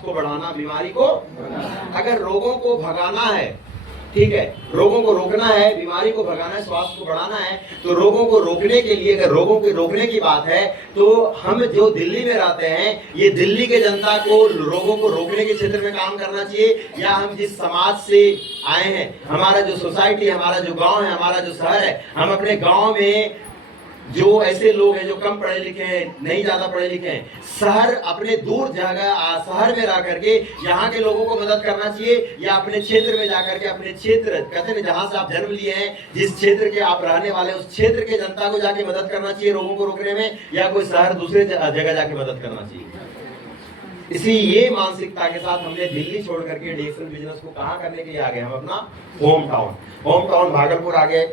को बढ़ाना, बीमारी को, अगर रोगों को भगाना है, ठीक है, रोगों को रोकना है, बीमारी को भगाना है, स्वास्थ्य को बढ़ाना है, तो रोगों को रोकने के लिए, अगर रोगों को रोकने की बात है तो हम जो दिल्ली में रहते हैं, ये दिल्ली के जनता को रोगों को रोकने के क्षेत्र में काम करना चाहिए, या हम जिस समाज से आए हैं, हमारा जो सोसाइटी, हमारा जो गांव है, हमारा जो शहर है, हम अपने गांव में जो ऐसे लोग हैं जो कम पढ़े लिखे हैं, नहीं ज्यादा पढ़े लिखे हैं, शहर अपने दूर जगह शहर में रह करके यहाँ के लोगों को मदद करना चाहिए, या अपने क्षेत्र में जाकर के, अपने क्षेत्र कहते हैं जहां से आप जन्म लिए हैं, जिस क्षेत्र के आप रहने वाले हैं, उस क्षेत्र के जनता को जाके मदद करना चाहिए रोगों को रोकने में, या कोई शहर दूसरे जगह जाके मदद करना चाहिए। इसी ये मानसिकता के साथ हमने दिल्ली छोड़ करके एडिक्शन बिजनेस को कहाँ करने के लिए आ गए, हम अपना होम टाउन भागलपुर आ गए,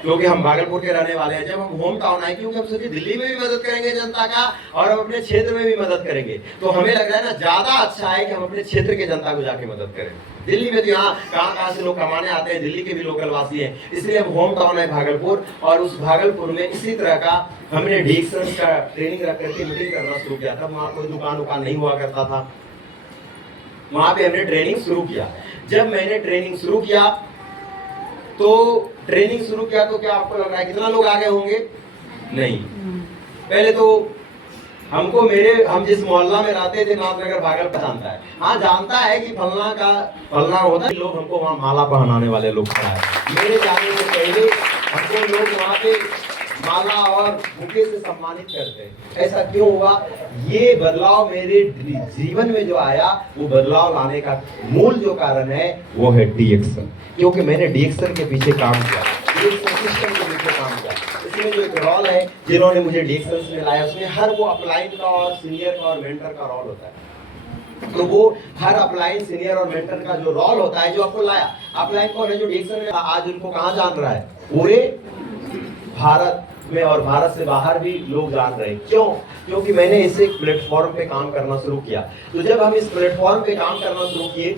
क्योंकि हम भागलपुर के रहने वाले हैं। जब हम होम टाउन आए, क्योंकि हम सोचे दिल्ली में भी मदद करेंगे जनता का और हम अपने क्षेत्र में भी मदद करेंगे, तो हमें लग रहा है ना ज्यादा अच्छा है कि हम अपने क्षेत्र के जनता को जाके मदद करें। दिल्ली में तो यहाँ कहाँ से लोग कमाने आते हैं, दिल्ली के भी लोकल वासी हैं, इसलिए हम होम टाउन है भागलपुर, और उस भागलपुर में इसी तरह का हमने एडिक्शन का ट्रेनिंग रख करके मीटिंग करना शुरू किया था। वहाँ कोई दुकान उकान नहीं हुआ करता था, वहां पे हमने ट्रेनिंग शुरू किया। जब मैंने ट्रेनिंग शुरू किया तो क्या आपको लग रहा है कितना लोग आगे होंगे? नहीं। पहले तो हमको हम जिस मोहल्ला में रहते थे, नाथनगर भागलपुर जानता है, हाँ जानता है कि फलना होता है, लोग हमको वहाँ माला पहनाने वाले लोग खड़ा है। मेरे जाने से पहले हमको लोग वहाँ पे माला और बुके से सम्मानित करते हैं। ऐसा क्यों हुआ? ये बदलाव मेरे जीवन में जो आया, वो बदलाव लाने का मूल जो कारण है वो है डीएक्शन, क्योंकि मैंने डीएक्शन के पीछे काम किया, डीएक्शन सिस्टम के पीछे काम किया। इसमें जो एक रोल है जिन्होंने मुझे डीएक्शन में लाया, उसमें हर वो अपलाइन का और सीनियर का और मेंटर का रोल होता है। तो वो हर अपलाइन, सीनियर और मेंटर का जो रोल होता है, जो आपको लाया, अपलाइन कौन है? जो डीएक्शन में आज उनको कहाँ जान रहा है? पूरे भारत में और भारत से बाहर भी लोग जान रहे हैं। क्यों? क्योंकि मैंने इस एक प्लेटफॉर्म पे काम करना शुरू किया। तो जब हम इस प्लेटफॉर्म पे काम करना शुरू किए,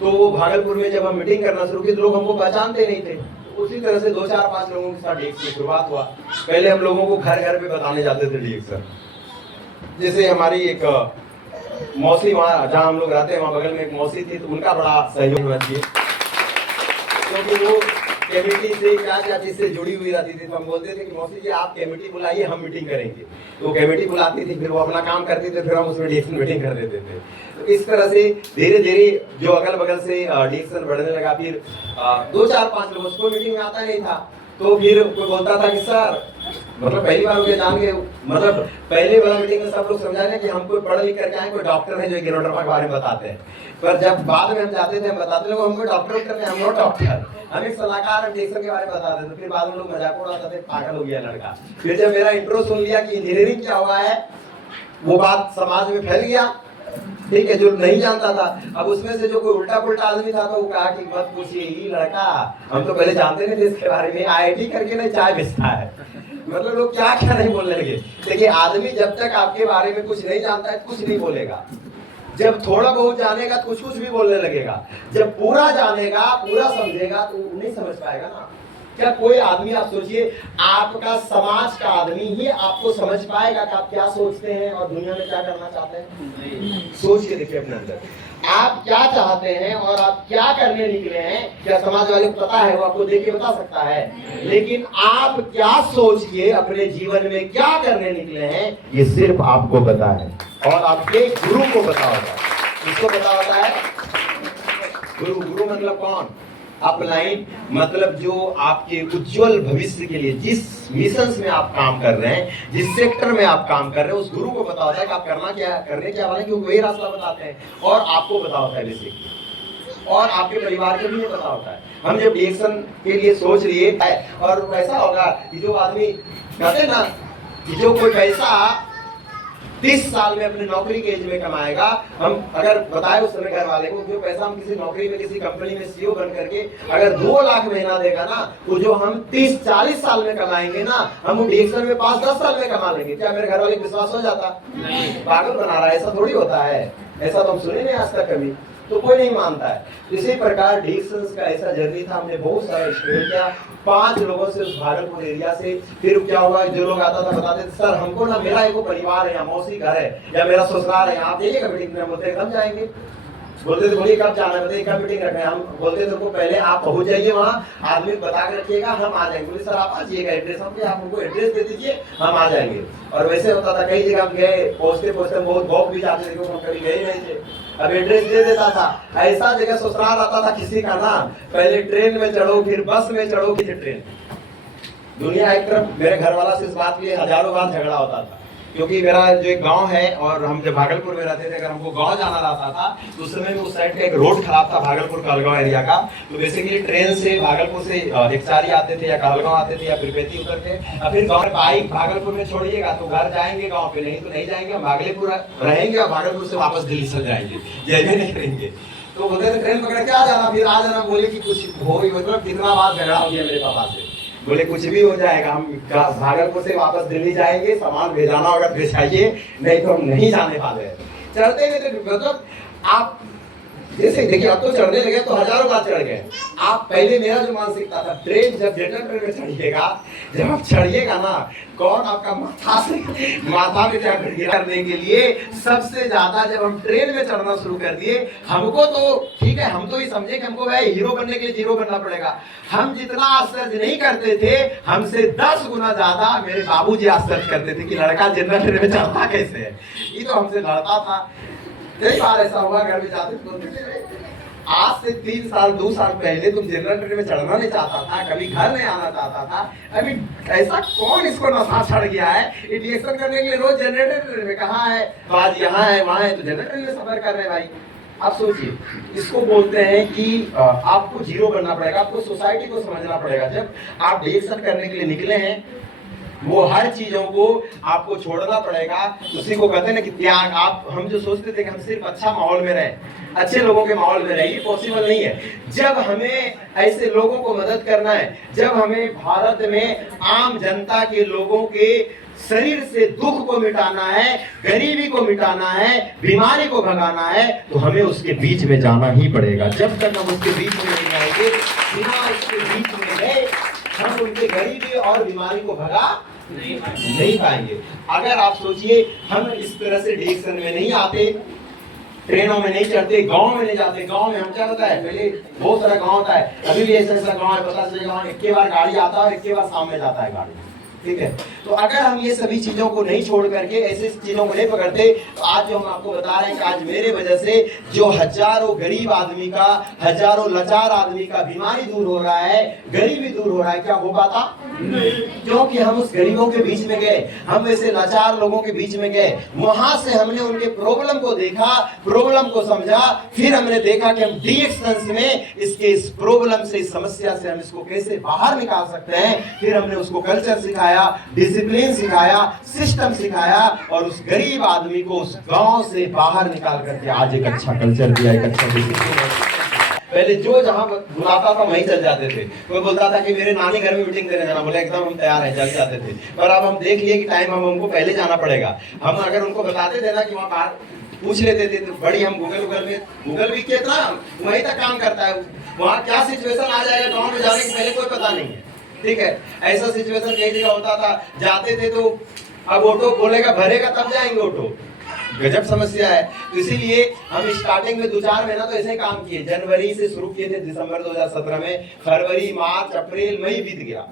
तो भागलपुर में जब हम मीटिंग करना शुरू किए तो लोग हमको पहचानते नहीं थे। उसी तरह से 2 4 5 लोगों के साथ डीएक्शन की शुरुआत हुआ। पहले हम लोगों को घर घर पे बताने जाते थे डीएक्शन। जैसे हमारी एक मौसी, वहाँ जहाँ हम लोग रहते हैं वहाँ बगल में एक मौसी थी, तो उनका बड़ा सहयोग होना चाहिए, क्योंकि वो कमेटी से क्या चीज से जुड़ी हुई रहती थी। तो हम बोलते थे कि मौसी जी आप कमेटी बुलाइए, हम मीटिंग करेंगे। तो कमेटी बुलाती थी, फिर वो अपना काम करती थी, फिर हम उसमें डीएक्शन मीटिंग कर देते थे। तो इस तरह से धीरे धीरे जो अगल बगल से डीएक्शन बढ़ने लगा। फिर 2 4 5 लोग, उसको मीटिंग में आता नहीं था, तो फिर कोई बोलता था कि सर, मतलब पहली बार मुझे जान के, मतलब पहले वाला मीटिंग में सब लोग समझा रहे कि हम कोई पढ़ लिख करके आए, कोई डॉक्टर है जो गिरोडरमा के बारे में बताते हैं। पर जब बाद में हम जाते थे, हम बताते थे हमको डॉक्टर करते हैं, हम लोग डॉक्टर, हम एक सलाहकार डीएक्शन के बारे में बताते थे। फिर बाद में लोग मजाक उड़ाते थे, पागल हो गया लड़का। फिर जब मेरा इंट्रो सुन लिया कि इंजीनियरिंग क्या हुआ है, वो बात समाज में फैल गया, ठीक है, जो नहीं जानता था। अब उसमें से जो कोई उल्टा पुल्टा आदमी था, तो वो कहा कि मत पूछिए, ये लड़का, हम तो पहले जानते नहीं थे इसके बारे में, आईआईटी करके नहीं चाय बेचता है। मतलब लोग क्या क्या नहीं बोलने लगे। देखिए, आदमी जब तक आपके बारे में कुछ नहीं जानता है, कुछ नहीं बोलेगा। जब थोड़ा बहुत जानेगा तो कुछ भी बोलने लगेगा। जब पूरा जानेगा, पूरा समझेगा, तो नहीं समझ पाएगा ना। क्या कोई आदमी, आप सोचिए, आपका समाज का आदमी ही आपको समझ पाएगा कि आप क्या सोचते हैं और दुनिया में क्या करना चाहते हैं? सोच के देखिए अपने अंदर, आप क्या चाहते हैं और आप क्या करने निकले हैं। क्या समाज वाले को पता है? वो आपको देख के बता सकता है, लेकिन आप क्या सोच के अपने जीवन में क्या करने निकले हैं, ये सिर्फ आपको पता है और आपके गुरु को पता होता है। किसको पता होता है? गुरु मतलब कौन? अपलाइन, मतलब जो आपके उज्जवल भविष्य के लिए जिस मिशन में आप काम कर रहे हैं, जिस सेक्टर में आप काम कर रहे हैं, उस गुरु को पता होता है कि आप करने क्या वाले, क्योंकि वही रास्ता बताते हैं और आपको पता होता है बेसिकली, और आपके परिवार को भी नहीं पता होता है। हम जब डीएक्शन के लिए सोच लिए, और ऐसा होगा कि जो आदमी कहते ना कि जो कोई पैसा 30 साल में अपनी नौकरी के एज में कमाएगा, हम अगर बताए उस समय घर वाले को, जो पैसा हम किसी नौकरी में, किसी कंपनी में सीईओ बन करके अगर 2 लाख महीना देगा ना, वो जो हम 30 40 साल में कमाएंगे ना, हम वो डीएक्शन में 5 10 साल में कमा लेंगे। क्या मेरे घर वाले विश्वास हो जाता? पागल बना रहा है, ऐसा थोड़ी होता है। ऐसा तो हम सुने नहीं आज तक कभी। तो कोई नहीं मानता है। इसी प्रकार डिक्संस का ऐसा जर्नी था, हमने बहुत सारा एक्सप्लेन किया 5 लोगों से उस भागलपुर एरिया से। फिर क्या हुआ, जो लोग आता था बताते थे सर हमको ना मेरा एक परिवार है, या मौसी घर है, या मेरा ससुराल है, आप जाइएगा मीटिंग में। बोलते कब जाएंगे, बोलते थे बोलिए कब जाना है, बताइए कब मीटिंग रखना है। हम बोलते थे पहले आप पहुंच जाइए वहाँ, आदमी बता के रखिएगा, हम आ जाएंगे। बोले सर आप आ जाइएगा, एड्रेस हम आप हमको एड्रेस दे दीजिए, हम आ जाएंगे। और वैसे होता था कई जगह हम गए, पहुंचते पहुंचते बहुत बहुत भी जाते थे, हम कभी गए नहीं थे। अब एड्रेस दे देता था, ऐसा जगह ससुराल आता था किसी का ना, पहले ट्रेन में चढ़ो, फिर बस में चढ़ो, फिर ट्रेन। दुनिया एक तरफ, मेरे घर वाला से इस बात के लिए हजारों बार झगड़ा होता था, क्योंकि मेरा जो एक गांव है और हम जब भागलपुर में रहते थे, अगर हमको गांव जाना रहता था तो उस समय में उस साइड का एक रोड खराब था, भागलपुर कहलगांव एरिया का। तो बेसिकली ट्रेन से भागलपुर से एकसारी आते थे, या कहलगांव आते थे, या पिरपेती उतरते, और फिर गाँव बाइक भागलपुर में छोड़िएगा तो घर जाएंगे, गाँव पे नहीं तो नहीं जाएंगे, हम भागलपुर रहेंगे और भागलपुर से वापस दिल्ली चल जाएंगे, जयवे नहीं करेंगे। तो बोलते थे ट्रेन पकड़ के आ जाना, फिर आ जाना। बोले कि कुछ हो, मतलब कितना बार झगड़ा हो गया मेरे पापा से। बोले कुछ भी हो जाएगा, हम भागलपुर से वापस दिल्ली जाएंगे, सामान भेजाना होगा भेजाइए, नहीं तो हम नहीं जाने वाले हैं। चढ़ते हुए मतलब आप जैसे देखिए, अब तो चढ़ने लगे तो हजारों बार चढ़ गए। आप पहले मेरा जो मानसिकता था, ट्रेन जब जनरल ट्रेन में चढ़िएगा, जब आप चढ़िएगा ना, कौन आपका माथा में करने के लिए सबसे ज्यादा, जब हम ट्रेन में चढ़ना शुरू कर दिए, हमको तो ठीक है, हम तो ये समझे कि हमको भाई हीरो बनने के लिए जीरो बनना पड़ेगा। हम जितना आश्चर्य नहीं करते थे, हमसे 10 गुना ज्यादा मेरे बाबूजी आश्चर्य करते थे कि लड़का जनरल ट्रेन में चढ़ता कैसे है। ये तो हमसे लड़ता था। कई बार ऐसा हुआ, घर में जाते थे, आज से 3 साल 2 साल पहले तुम जनरल ट्रेन में चढ़ना नहीं चाहता था, कभी घर नहीं आना चाहता था। अभी ऐसा कौन इसको नशा चढ़ गया है, रिएक्शन करने के लिए रोज जनरल ट्रेन में, कहाँ है तो आज यहाँ है वहाँ है, तो जनरल ट्रेन में सफर कर रहे हैं भाई। आप सोचिए, इसको बोलते हैं कि आपको जीरो बनना पड़ेगा, आपको सोसाइटी को समझना पड़ेगा। जब आप रिएक्शन करने के लिए निकले हैं, वो हर चीजों को आपको छोड़ना पड़ेगा। उसी को कहते हैं ना कि त्याग। आप हम जो सोचते थे कि हम सिर्फ अच्छा माहौल में रहें, अच्छे लोगों के माहौल में रहें, ये पॉसिबल नहीं है। जब हमें ऐसे लोगों को मदद करना है, जब हमें भारत में आम जनता के लोगों के शरीर से दुख को मिटाना है, गरीबी को मिटाना है, बीमारी को भगाना है, तो हमें उसके बीच में जाना ही पड़ेगा। जब तक हम उसके बीच में नहीं जाएंगे, बिना उसके बीच में गए हम उनके गरीबी और बीमारी को भगा नहीं पाएंगे। अगर आप सोचिए, हम इस तरह से डिरेक्शन में नहीं आते, ट्रेनों में नहीं चढ़ते, गांव में नहीं जाते। गांव में हम क्या होता है, पहले बहुत सारा गांव होता है, अभी भी ऐसा गांव है, पता चलेगा एक बार गाड़ी आता है और एक बार सामने जाता है गाड़ी, ठीक है। तो अगर हम ये सभी चीजों को नहीं छोड़ करके ऐसे चीजों को नहीं पकड़ते, तो आज जो हम आपको बता रहे हैं कि आज मेरे वजह से जो हजारों गरीब आदमी का, हजारों लाचार आदमी का बीमारी दूर हो रहा है, गरीबी दूर हो रहा है, क्या हो पाता? क्योंकि हम उस गरीबों के बीच में गए, हम ऐसे लाचार लोगों के बीच में गए, वहां से हमने उनके प्रॉब्लम को देखा, प्रॉब्लम को समझा, फिर हमने देखा कि हम डीएक्शंस में इसके इस प्रॉब्लम से, इस समस्या से हम इसको कैसे बाहर निकाल सकते हैं। फिर हमने उसको कल्चर सिखाया, डिसिप्लिन सिखाया, सिस्टम सिखाया, और उस गरीब आदमी को उस गांव से बाहर निकाल करके आज एक अच्छा कल्चर दिया, एक अच्छा डिसिप्लिन। पहले जो जहां बुलाता था वहीं चल जाते थे। कोई बोलता था कि मेरे नानी घर में मीटिंग देने जाना, बोले एकदम हम तैयार हैं, चल जाते थे। पर अब हम देख लिए कि टाइम हमको पहले जाना पड़ेगा। हम अगर उनको बताते थे ना कि वहाँ बाहर पूछ लेते थे, तो बड़ी हम गूगल भी कितना वहीं तक काम करता है, वहाँ क्या सिचुएशन आ जाएगा गाँव में जाने के पहले कोई पता नहीं है, ठीक है। ऐसा सिचुएशन कई जगह होता था, जाते थे तो अब ऑटो बोलेगा भरेगा तब जाएंगे, ऑटो गजब समस्या है। तो इसीलिए हम स्टार्टिंग में 2-4 महीना तो ऐसे काम किए, जनवरी से शुरू किए थे, दिसंबर 2017 में, फरवरी, मार्च, अप्रैल, मई बीत गया।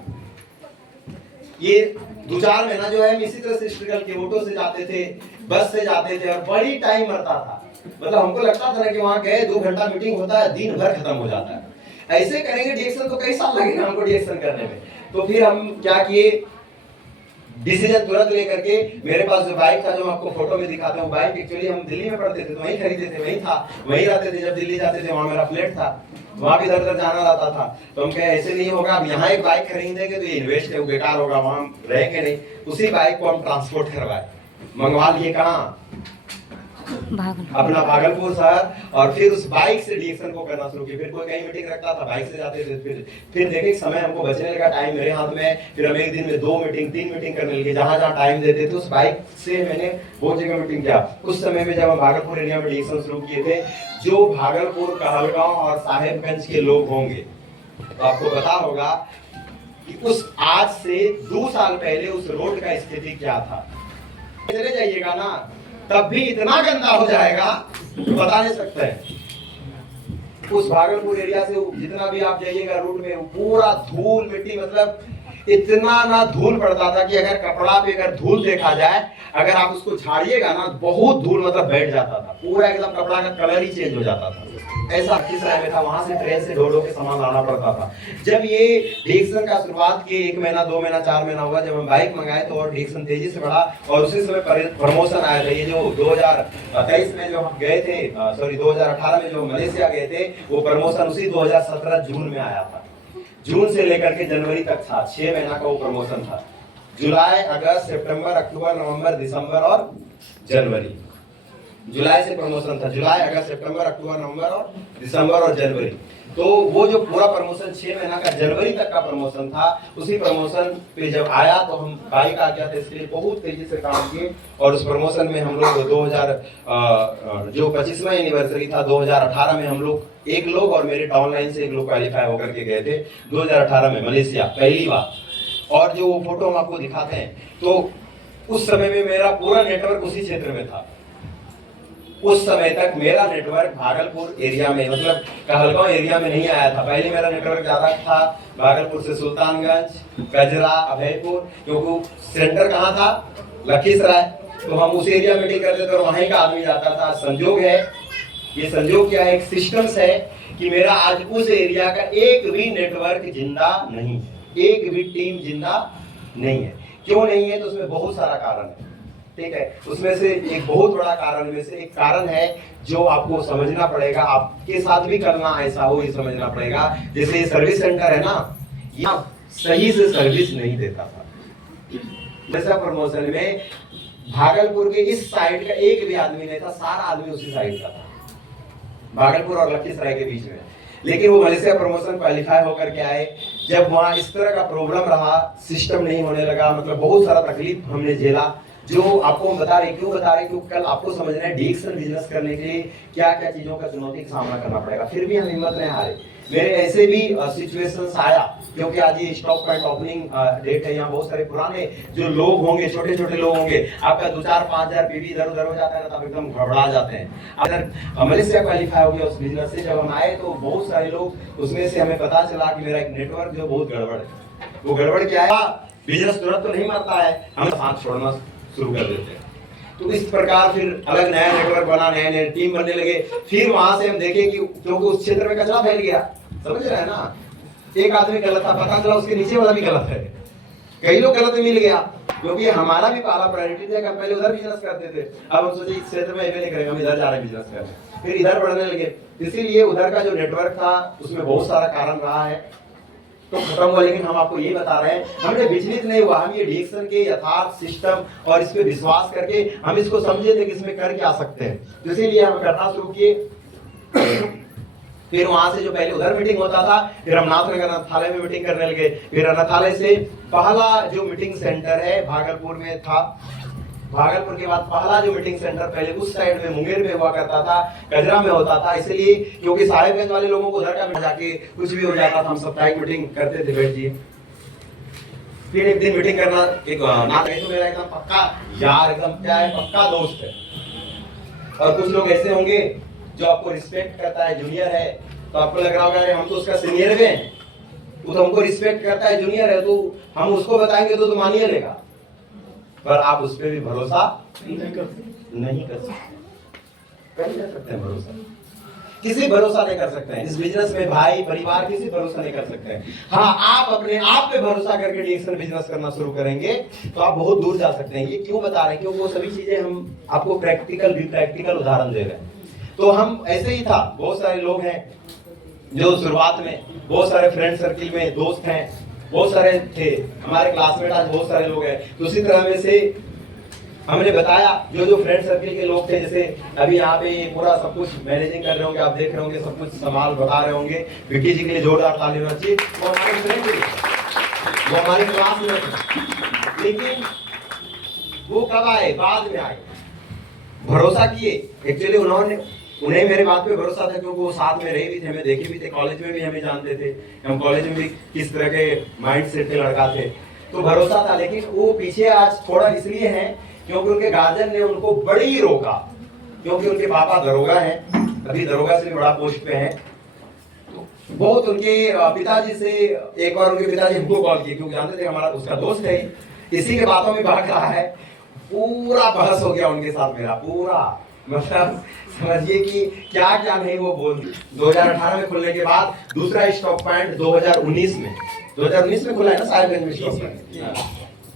ये 2-4 महीना जो है हम इसी तरह से स्ट्रगल किए, ऑटो से जाते थे, बस से जाते थे, और बड़ी टाइम मरता था। मतलब हमको लगता था कि वहां गए 2 घंटा मीटिंग होता है, दिन भर खत्म हो जाता है। ऐसे करेंगे डिएक्शन तो कई साल लगेगा हमको डिएक्शन करने में। तो फिर हम क्या किए, डिसीजन तुरंत लेकर के, मेरे पास जो बाइक था जो मैं आपको फोटो में दिखाता हूँ, बाइक एक्चुअली हम दिल्ली में पढ़ते थे तो वहीं खरीदे थे, वहीं था, वहीं रहते थे। जब दिल्ली जाते थे वहाँ मेरा फ्लैट था, वहाँ भी इधर उधर जाना रहता था। तो हम कहे ऐसे नहीं होगा, अब यहाँ एक बाइक खरीदेंगे तो ये इन्वेस्ट है, बेकार होगा, वहाँ रहेंगे नहीं। उसी बाइक को हम ट्रांसपोर्ट करवाए, मंगवा लिए कहाँ, अपना भागलपुर शहर, और फिर उस बाइक से डीएक्शन को करना शुरू किया। फिर कोई कहीं मीटिंग रखता था, बाइक से जाते थे। फिर देखे समय हमको बचने लगा, टाइम मेरे हाथ में। फिर हम एक दिन में 2 मीटिंग 3 मीटिंग करने लगे, जहां जहां टाइम देते थे उस बाइक से मैंने बहुत जगह मीटिंग किया। उस समय में जब हम भागलपुर एरिया में डीएक्शन शुरू किए थे, जो भागलपुर, कहलगांव और साहेबगंज के लोग होंगे तो आपको पता होगा कि उस आज से 2 साल पहले उस रोड का स्थिति क्या था। चले जाइएगा ना, तब भी इतना गंदा हो जाएगा तो बता नहीं सकते हैं। उस भागलपुर एरिया से जितना भी आप जाइएगा रूट में, पूरा धूल मिट्टी, मतलब इतना ना धूल पड़ता था कि अगर कपड़ा पे अगर धूल देखा जाए, अगर आप उसको झाड़िएगा ना, बहुत धूल मतलब बैठ जाता था, पूरा एकदम कपड़ा का कलर ही चेंज हो जाता था। ऐसा लखीसराय में था, वहां से ट्रेन से ढो के सामान लाना पड़ता था। जब ये डीएक्शन का शुरुआत की 1 महीना 2 महीना 4 महीना हुआ, जब हम बाइक मंगाए तो और डीएक्शन तेजी से बढ़ा, और उसी समय प्रमोशन आया था। ये जो 2023 में जो हम गए थे, सॉरी 2018 में जो मलेशिया गए थे, वो प्रमोशन उसी 2017 जून में आया था। जून से लेकर के जनवरी तक था, 6 महीना का वो प्रमोशन था। जुलाई, अगस्त, सितंबर, अक्टूबर, नवंबर, दिसंबर और जनवरी। जुलाई से प्रमोशन था, जुलाई, अगस्त, सितंबर, अक्टूबर, नवंबर और दिसंबर और जनवरी। तो वो जो पूरा प्रमोशन 6 महीना का जनवरी तक का प्रमोशन था, उसी प्रमोशन पे जब आया तो हम बाइक आ गया था, इसलिए बहुत तेजी से काम किए। और उस प्रमोशन में हम लोग जो 25वां एनिवर्सरी था 2018 में, हम लोग 1 लोग और मेरे डाउनलाइन से 1 लोग क्वालिफाई होकर के गए थे 2018 में मलेशिया पहली बार। और जो फोटो हम आपको दिखाते हैं, तो उस समय में मेरा पूरा नेटवर्क उसी क्षेत्र में था। उस समय तक मेरा नेटवर्क भागलपुर एरिया में, मतलब कहलगांव एरिया में नहीं आया था। पहले मेरा नेटवर्क ज्यादा था भागलपुर से सुल्तानगंज, गजरा, अभयपुर, क्योंकि सेंटर कहाँ था, लखीसराय। तो हम उस एरिया में मीटिंग करते थे और वहीं का आदमी जाता था। संजोग है, ये संजोग क्या है, एक सिस्टम्स है कि मेरा आज उस एरिया का एक भी नेटवर्क जिंदा नहीं है, एक भी टीम जिंदा नहीं है। क्यों नहीं है, तो उसमें बहुत सारा कारण है, ठीक है। उसमें से एक बहुत बड़ा कारण में से एक कारण है जो आपको समझना पड़ेगा, आपके साथ भी करना ऐसा हो, ये समझना पड़ेगा। जैसे ये सर्विस सेंटर है ना, ये सही से सर्विस नहीं देता था। जैसा प्रमोशन में भागलपुर के इस साइड का एक भी आदमी नहीं था, सारा आदमी उसी साइड का था, भागलपुर और लखीसराय के बीच में। लेकिन वो मलेशिया प्रमोशन क्वालिफाई होकर के आए। जब वहाँ इस तरह का प्रॉब्लम रहा, सिस्टम नहीं होने लगा, मतलब बहुत सारा तकलीफ हमने झेला। जो आपको हम बता रहे, क्यों बता रहे, क्योंकि कल आपको समझना है डीएक्शन बिजनेस करने के लिए क्या क्या चीजों का चुनौती का सामना करना पड़ेगा। फिर भी हम हिम्मत नहीं हारे। मेरे ऐसे भी सिचुएशंस आया, क्योंकि आज ये स्टॉक पॉइंट ओपनिंग डेट है, यहाँ बहुत सारे पुराने जो लोग होंगे, छोटे छोटे लोग होंगे, आपका 2-4-5 हजार पीवी इधर उधर हो जाता है ना, तो आप एकदम घबरा जाते हैं। अगर मलेशिया क्वालिफाई हो गया उस बिजनेस से, जब हम आए तो बहुत सारे लोग, उसमें से हमें पता चला कि मेरा एक नेटवर्क जो बहुत गड़बड़ है। वो गड़बड़ क्या है, बिजनेस तुरंत तो नहीं मरता है, हम साथ छोड़ना शुरू कर देते हैं। तो इस प्रकार फिर अलग नया नेटवर्क बना, नए टीम बनने लगे। फिर वहां से हम देखे कि क्योंकि उस क्षेत्र में कचरा फैल गया, समझ रहे हैं ना, एक आदमी गलत था, पता चला उसके नीचे वाला भी गलत है, कई लोग गलत मिल गया, क्योंकि हमारा भी पहला प्रायोरिटी था कि हम पहले उधर बिजनेस करते थे। अब हम सोचे इस क्षेत्र में नहीं करेंगे, हम इधर जा रहे हैं बिजनेस करने, फिर इधर बढ़ने लगे। इसीलिए उधर का जो नेटवर्क था उसमें बहुत सारा कारण रहा है, तो खत्म हुआ। लेकिन हम आपको ये बता रहे हैं, हमने विचलित नहीं हुआ, हम ये डीएक्शन के यथार्थ सिस्टम और इस पे विश्वास करके हम इसको समझे थे कि इसमें कर क्या सकते हैं, तो इसीलिए हम करना शुरू किए। फिर वहां से जो पहले उधर मीटिंग होता था, फिर हम नाथनगर अनाथालय में मीटिंग करने लगे। फिर अनाथालय से पहला जो मीटिंग सेंटर है भागलपुर में था, भागलपुर के बाद पहला जो मीटिंग सेंटर पहले उस साइड में मुंगेर में हुआ करता था, गजरा में होता था। इसलिए क्योंकि साहेबगंज वाले लोगों को उधर का जाके कुछ भी हो जाता था, हम साप्ताहिक मीटिंग करते थे, बैठ जाइए। फिर एक दिन मीटिंग करना, एक ना तो मेरा एकदम पक्का यार, एकदम क्या है, पक्का दोस्त है। और कुछ लोग ऐसे होंगे जो आपको रिस्पेक्ट करता है, जूनियर है, तो आपको लग रहा होगा हम तो उसका सीनियर है, वो तो हमको रिस्पेक्ट करता है, जूनियर है, तो हम उसको बताएंगे तो मान ही लेगा। पर आप उस पर भी भरोसा नहीं कर सकते हैं भरोसा, किसी भरोसा नहीं कर सकते हैं। इस बिजनेस में भाई परिवार किसी भरोसा नहीं कर सकते हैं। हाँ, आप अपने आप पे भरोसा करके डीएक्शन बिजनेस करना शुरू करेंगे तो आप बहुत दूर जा सकते हैं। ये क्यों बता रहे हैं, क्योंकि वो सभी चीजें हम आपको प्रैक्टिकल उदाहरण दे रहे हैं। तो हम ऐसे ही था, बहुत सारे लोग हैं जो शुरुआत में, बहुत सारे फ्रेंड सर्किल में दोस्त हैं, बहुत सारे थे हमारे क्लासमेट, आज बहुत सारे लोग हैं। तो उसी तरह में से हमने बताया जो फ्रेंड सर्किल के लोग थे, जैसे अभी यहाँ पे पूरा सब कुछ मैनेजिंग कर रहे होंगे, आप देख रहे होंगे, सब कुछ संभाल बता रहे होंगे, विक्की जी के लिए जोरदार ताली होना चाहिए। वो हमारे फ्रेंड थे, वो हमारे क्लास में थे, लेकिन वो कब आए? बाद में आए, भरोसा किए। एक्चुअली उन्हें मेरे बात पे भरोसा था, क्योंकि वो साथ में रहे भी थे, हमें देखे भी थे, कॉलेज में भी हमें जानते थे, हम कॉलेज में भी किस तरह के माइंड सेट के लड़का थे, तो भरोसा था। लेकिन वो पीछे आज थोड़ा इसलिए है क्योंकि उनके गार्जियन ने उनको बड़ी रोका, क्योंकि उनके पापा दरोगा हैं, अभी दरोगा से भी बड़ा पोस्ट पे हैं। तो बहुत उनके पिताजी से, एक बार उनके पिताजी हमको कॉल किए, क्योंकि जानते थे हमारा उसका दोस्त है, इसी के बातों में भाग रहा है। पूरा बहस हो गया उनके साथ मेरा, पूरा मतलब समझिए कि क्या क्या नहीं वो बोल दी। 2018 में खुलने के बाद दूसरा स्टॉक पॉइंट 2019 में खुला है ना साहिबगंज में स्टॉक पॉइंट।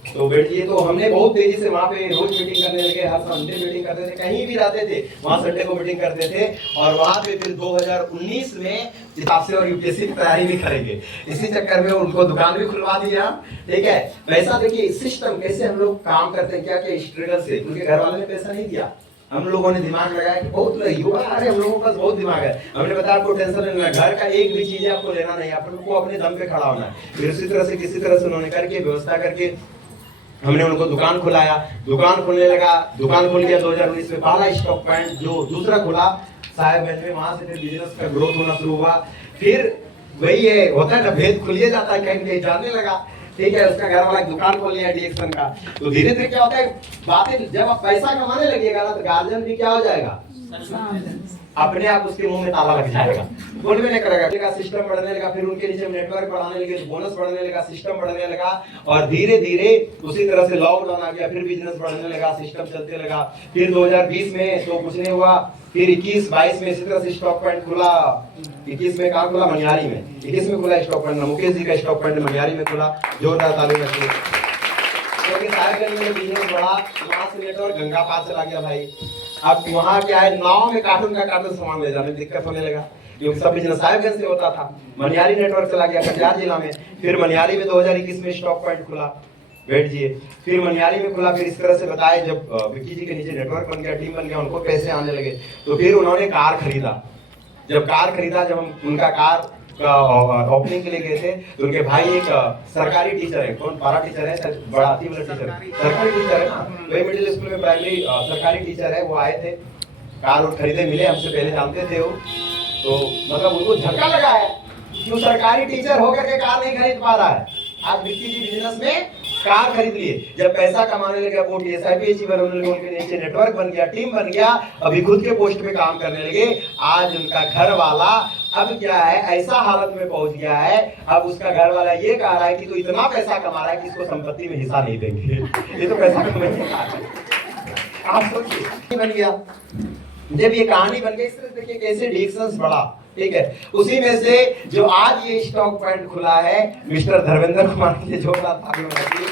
तो बैठिए, तो हमने बहुत तेजी से वहाँ पे रोज मीटिंग करने लगे, हर संडे मीटिंग करते थे, कहीं भी रहते थे वहाँ संडे को मीटिंग करते थे। और वहाँ पे फिर 2019 में हिसाब से और यूपीएससी की तैयारी भी करेंगे, इसी चक्कर में उनको दुकान भी खुलवा दिया। ठीक है, पैसा देखिए सिस्टम कैसे हम लोग काम करते हैं, क्या क्या स्ट्रगल से, उनके घर वाले ने पैसा नहीं दिया, हम लोगों ने दिमाग लगाया कि बहुत युवा आ रहे, हम लोगों के पास बहुत दिमाग है, हमने बताया आपको टेंशन नहीं लेना, घर का एक भी चीज आपको लेना नहीं, आपको अपने दम पे खड़ा होना है। फिर उसी तरह से किसी तरह से उन्होंने करके व्यवस्था करके हमने उनको दुकान खुलाया, दुकान खुलने लगा, दुकान खुल गया 2019 में। पहला स्टॉक पॉइंट जो दूसरा खुला साहिबगंज में, वहां से फिर बिजनेस का ग्रोथ होना शुरू हुआ। फिर वही है, होता है ना, भेद खुलिए जाता है, कहीं कहीं जाने लगा। ठीक है, उसका घर वाला दुकान खोल लिया डीएक्शन का। तो धीरे धीरे क्या होता है, बातें जब आप पैसा कमाने लगेगा ना, तो गार्जियन भी क्या हो जाएगा, अपने आप उसके मुंह में ताला लग जाएगा, बोल भी नहीं करेगा। सिस्टम बढ़ने लगा, फिर उनके नीचे नेटवर्क बढ़ाने लगे, बोनस बढ़ने लगा, सिस्टम बढ़ने लगा, और धीरे धीरे उसी तरह से लॉकडाउन आ गया, फिर बिजनेस बढ़ने लगा, सिस्टम चलते लगा। फिर 2020 में तो कुछ नहीं हुआ, फिर 21-22 में इसी तरह से स्टॉक पॉइंट खुला। 21 में कहाँ खुला? मनियारी में। 21 में खुला स्टॉक पॉइंट, मुकेश जी का स्टॉक पॉइंट मनियारी में खुला, जोरदार ताली बजाइए। क्योंकि साहिबगंज में बिजनेस बढ़ा, वहां से नेटवर्क गंगा पार चला गया भाई। अब वहाँ क्या है, नाव में कार्टून का कार्टून सामान ले जाने में दिक्कत होने लगा, क्योंकि सब बिजनेस साहिबगंज से होता था। मनियारी नेटवर्क चला गया कटिहार जिला में। फिर मनियारी में 2021 में स्टॉक पॉइंट खुला, बैठिए। फिर मनियारी में खुला, फिर इस तरह से बताए, जब विक्की जी के नीचे नेटवर्क बन गया, टीम बन गया, उनको पैसे आने लगे, तो फिर उन्होंने कार खरीदा। जब कार खरीदा, जब हम उनका कार ओपनिंग के लिए गए थे, तो उनके भाई एक सरकारी टीचर है, कौन पारा टीचर है, बड़ा आती वाला टीचर, सरकारी टीचर है ना, वही मिडिल स्कूल में प्राइमरी सरकारी टीचर है, वो आए थे, कार खरीदे, मिले, हमसे पहले जानते थे वो। तो मतलब उनको झटका लगा है कि वो सरकारी टीचर होकर के कार नहीं खरीद पा रहा है। आज विक्की जी बिजनेस में कार खरीद लिए, जब पैसा कमाने लगे, वो एसआईपी अचीवर होने लगे, उनके नीचे नेटवर्क बन गया, टीम बन गया, अभी खुद के पोस्ट पे काम करने लगे। आज उनका घर वाला अब क्या है, ऐसा हालत में पहुंच गया है, अब उसका घर वाला ये कह रहा है कि तू इतना पैसा कमा रहा है कि इसको संपत्ति में हिस्सा नहीं देंगे, ये तो पैसा कमाने का है। आप सोचिए, बन गया। जब ये कहानी बन गई, इस तरह देखिए कैसे डिस्टेंस बढ़ा। ठीक है, उसी में से जो आज ये स्टॉक पॉइंट खुला है, मिस्टर धर्मेंद्र कुमार के लिए जोरदार ताली बजाइए।